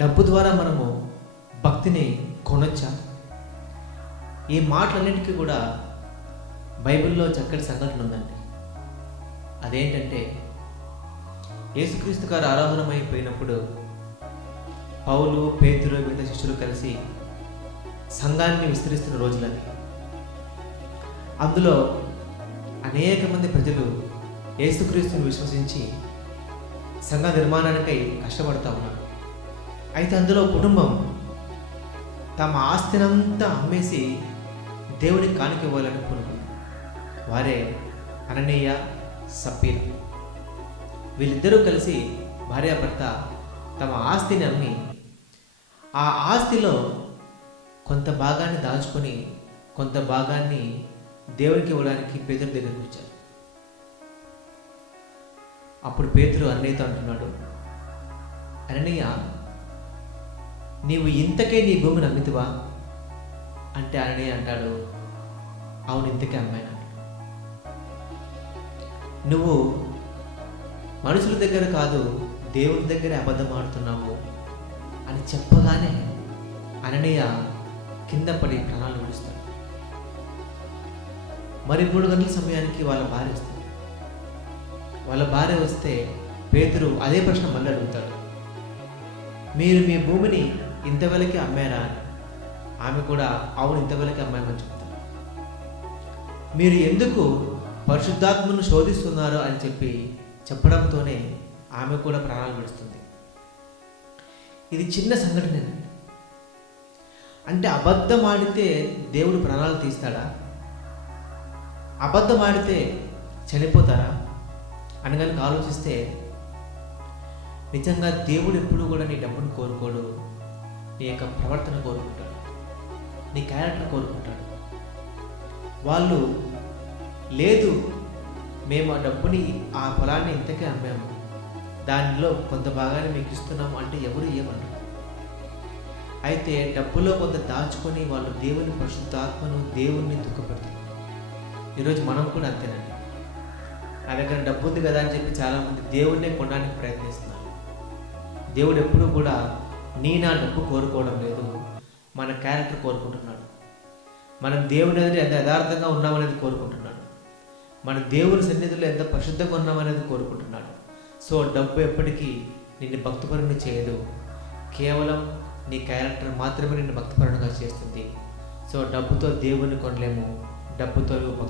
డబ్బు ద్వారా మనము భక్తిని కొనొచ్చా? ఈ మాటలన్నిటికీ కూడా బైబిల్లో చక్కటి సంఘటన ఉందండి. అదేంటంటే, యేసుక్రీస్తు గారు ఆరాధనమైపోయినప్పుడు పౌలు, పేతురు, మిగతా శిష్యులు కలిసి సంఘాన్ని విస్తరిస్తున్న రోజులని. అందులో అనేక మంది ప్రజలు యేసుక్రీస్తుని విశ్వసించి సంఘ నిర్మాణానికై కష్టపడతా ఉన్నారు. అయితే అందులో కుటుంబం తమ ఆస్తినంతా అమ్మేసి దేవుడికి కానుక ఇవ్వాలనుకున్నారు. వారే అననీయ, సప్పీర. వీళ్ళిద్దరూ కలిసి భార్యాభర్త తమ ఆస్తిని అమ్మి ఆ ఆస్తిలో కొంత భాగాన్ని దాచుకొని కొంత భాగాన్ని దేవుడికి ఇవ్వడానికి పేతురు దగ్గరికి వచ్చారు. అప్పుడు పేతురు అననీయతో అంటున్నాడు, అననీయ, నీవు ఇంతకే నీ భూమిని అమ్మితివా అంటే అననీయ అంటాడు, అవును, ఇంతకే అమ్మాను. నువ్వు మనుషుల దగ్గర కాదు దేవుని దగ్గర అబద్ధం ఆడుతున్నావు అని చెప్పగానే అననీయ కింద పడి ప్రాణాలు విడుస్తాడు. మరి 3 గంటల సమయానికి వాళ్ళ భార్య వస్తుంది. వాళ్ళ భార్య వస్తే పేతురు అదే ప్రశ్న మళ్ళీ అడుగుతాడు, మీరు మీ భూమిని ఇంత వెలకి అమ్మారా అని. ఆమె కూడా అవును, ఇంత వెలకి అమ్మామని చెప్తారు. మీరు ఎందుకు పరిశుద్ధాత్మను శోధిస్తున్నారు అని చెప్పడంతోనే ఆమె కూడా ప్రాణాలు విడుస్తుంది. ఇది చిన్న సంఘటనేనండి. అంటే అబద్ధం ఆడితే దేవుడు ప్రాణాలు తీస్తాడా? అబద్ధం ఆడితే చనిపోతారా అని కనుక ఆలోచిస్తే నిజంగా దేవుడు ఎప్పుడూ కూడా నీ డబ్బును కోరుకోడు, నీ యొక్క ప్రవర్తన కోరుకుంటాడు, నీ క్యారెక్టర్ కోరుకుంటాడు. వాళ్ళు లేదు, మేము ఆ డబ్బుని ఆ పొలాన్ని ఇంతకే అమ్మాము, దానిలో కొంత భాగాన్ని మీకు ఇస్తున్నాము అంటే ఎవరు ఏమన్నారు. అయితే డబ్బులో కొంత దాచుకొని వాళ్ళు దేవుని పరిశుద్ధాత్మను, దేవుణ్ణి దుఃఖపెడుతున్నారు. ఈరోజు మనం కూడా అంతేనండి. నా దగ్గర డబ్బు ఉంది కదా అని చెప్పి చాలామంది దేవుణ్ణే కొనడానికి ప్రయత్నిస్తున్నారు. దేవుడు ఎప్పుడూ కూడా నా డబ్బు కోరుకోవడం లేదు, మన క్యారెక్టర్ కోరుకుంటున్నాడు. మనం దేవుని అనేది ఎంత యథార్థంగా ఉన్నామనేది కోరుకుంటున్నాడు. మన దేవుని సన్నిధిలో ఎంత పరిశుద్ధంగా ఉన్నామనేది కోరుకుంటున్నాడు. సో డబ్బు ఎప్పటికీ నిన్ను భక్తిపరుని చేయదు, కేవలం నీ క్యారెక్టర్ మాత్రమే నిన్ను భక్తిపరునిగా చేస్తుంది. సో డబ్బుతో దేవుని కొనలేము, డబ్బుతో